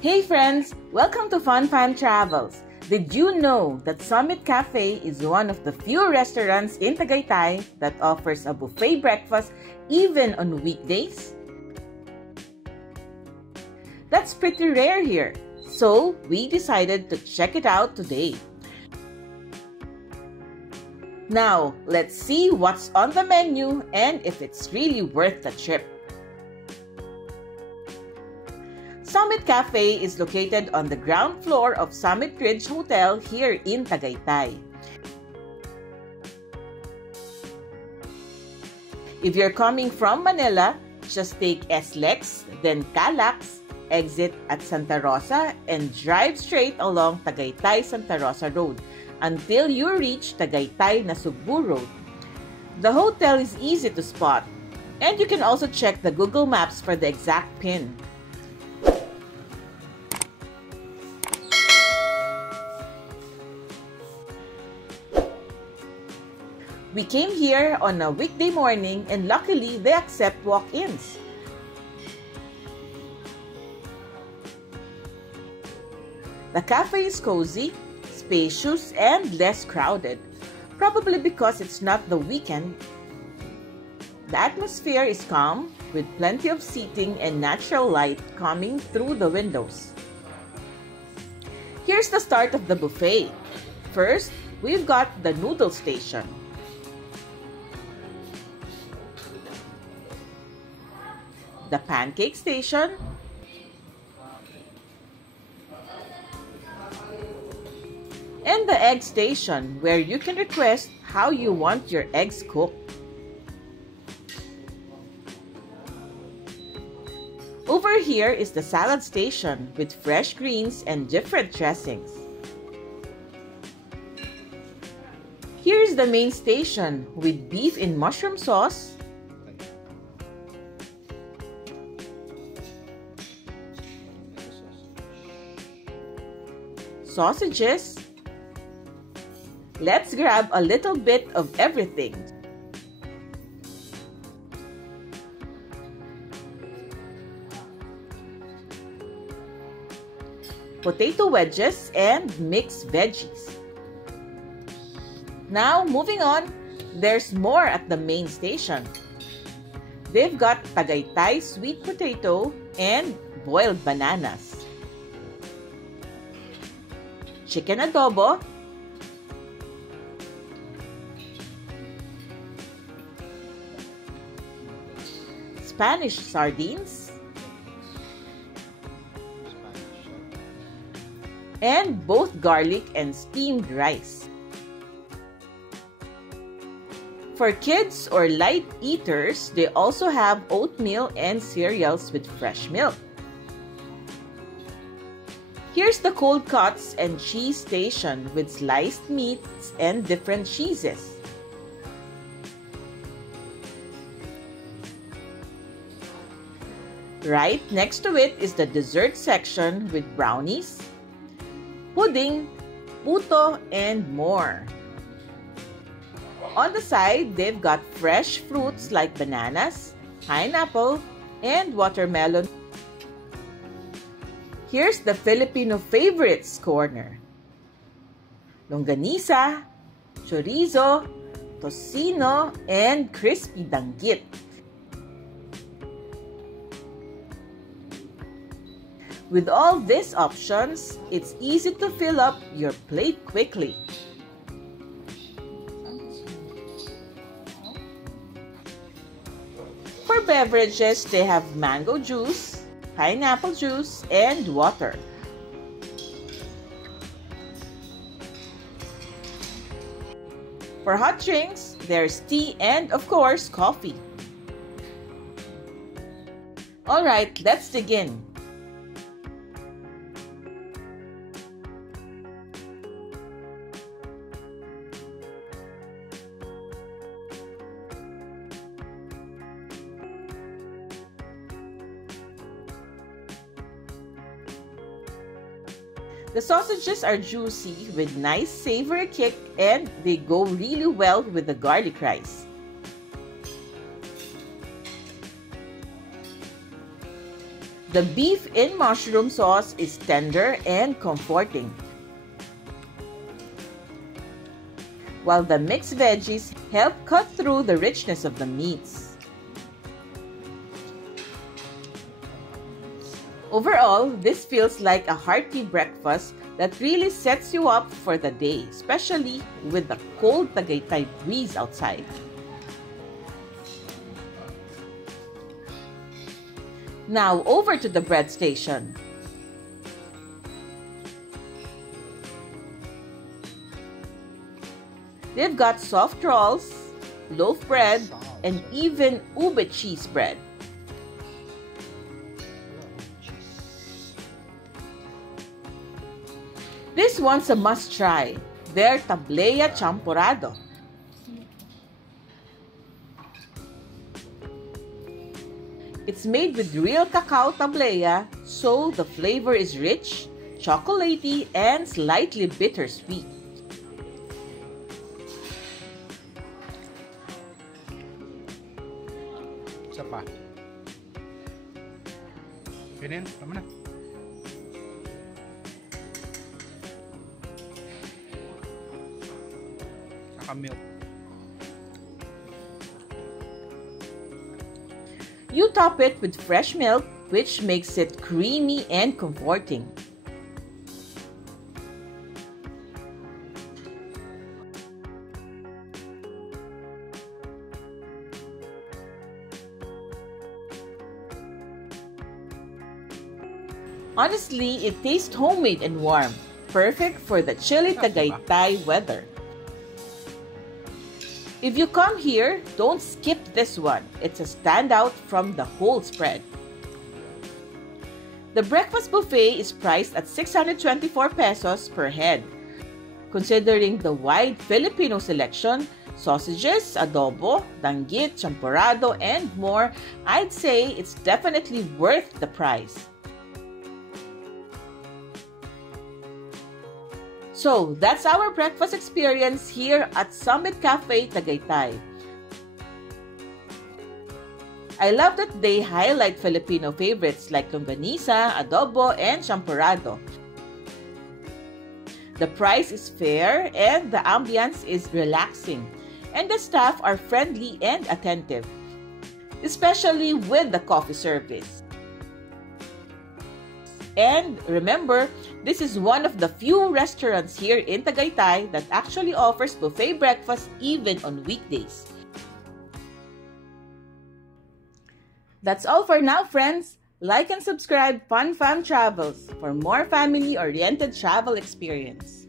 Hey friends! Welcome to Fun Fan Travels. Did you know that Summit Cafe is one of the few restaurants in Tagaytay that offers a buffet breakfast even on weekdays? That's pretty rare here, so we decided to check it out today. Now, let's see what's on the menu and if it's really worth the trip. Summit Cafe is located on the ground floor of Summit Ridge Hotel here in Tagaytay. If you're coming from Manila, just take SLEX, then CALAX, exit at Santa Rosa, and drive straight along Tagaytay-Santa Rosa Road until you reach Tagaytay-Nasugbu Road. The hotel is easy to spot, and you can also check the Google Maps for the exact pin. We came here on a weekday morning and luckily they accept walk-ins. The cafe is cozy, spacious, and less crowded, probably because it's not the weekend. The atmosphere is calm with plenty of seating and natural light coming through the windows. Here's the start of the buffet. First, we've got the noodle station. The pancake station, and the egg station where you can request how you want your eggs cooked. Over here is the salad station with fresh greens and different dressings. Here's the main station with beef in mushroom sauce, sausages. Let's grab a little bit of everything. Potato wedges and mixed veggies. Now, moving on, there's more at the main station. They've got Tagaytay sweet potato and boiled bananas, chicken adobo, Spanish sardines, and both garlic and steamed rice. For kids or light eaters, they also have oatmeal and cereals with fresh milk. Here's the cold cuts and cheese station with sliced meats and different cheeses. Right next to it is the dessert section with brownies, pudding, puto, and more. On the side, they've got fresh fruits like bananas, pineapple, and watermelon. Here's the Filipino favorites corner. Longanisa, chorizo, tocino, and crispy danggit. With all these options, it's easy to fill up your plate quickly. For beverages, they have mango juice, pineapple juice, and water. For hot drinks, there's tea and, of course, coffee. Alright, let's dig in. The sausages are juicy with nice savory kick and they go really well with the garlic rice. The beef in mushroom sauce is tender and comforting, while the mixed veggies help cut through the richness of the meats. Overall, this feels like a hearty breakfast that really sets you up for the day, especially with the cold Tagaytay breeze outside. Now, over to the bread station. They've got soft rolls, loaf bread, and even ube cheese bread. This one's a must-try, their tablea champurrado. It's made with real cacao tablea, so the flavor is rich, chocolatey, and slightly bittersweet. Isa pa. Ganyan, tama na. Saka milk. You top it with fresh milk, which makes it creamy and comforting. Honestly, it tastes homemade and warm, perfect for the chilly Tagaytay weather. If you come here, don't skip this one. It's a standout from the whole spread. The breakfast buffet is priced at 624 pesos per head. Considering the wide Filipino selection, sausages, adobo, danggit, champurrado, and more, I'd say it's definitely worth the price. So, that's our breakfast experience here at Summit Cafe, Tagaytay. I love that they highlight Filipino favorites like longanisa, adobo, and champurrado. The price is fair and the ambience is relaxing, and the staff are friendly and attentive, especially with the coffee service. And remember, this is one of the few restaurants here in Tagaytay that actually offers buffet breakfast even on weekdays. That's all for now, friends. Like and subscribe Fun Fam Travels for more family-oriented travel experience.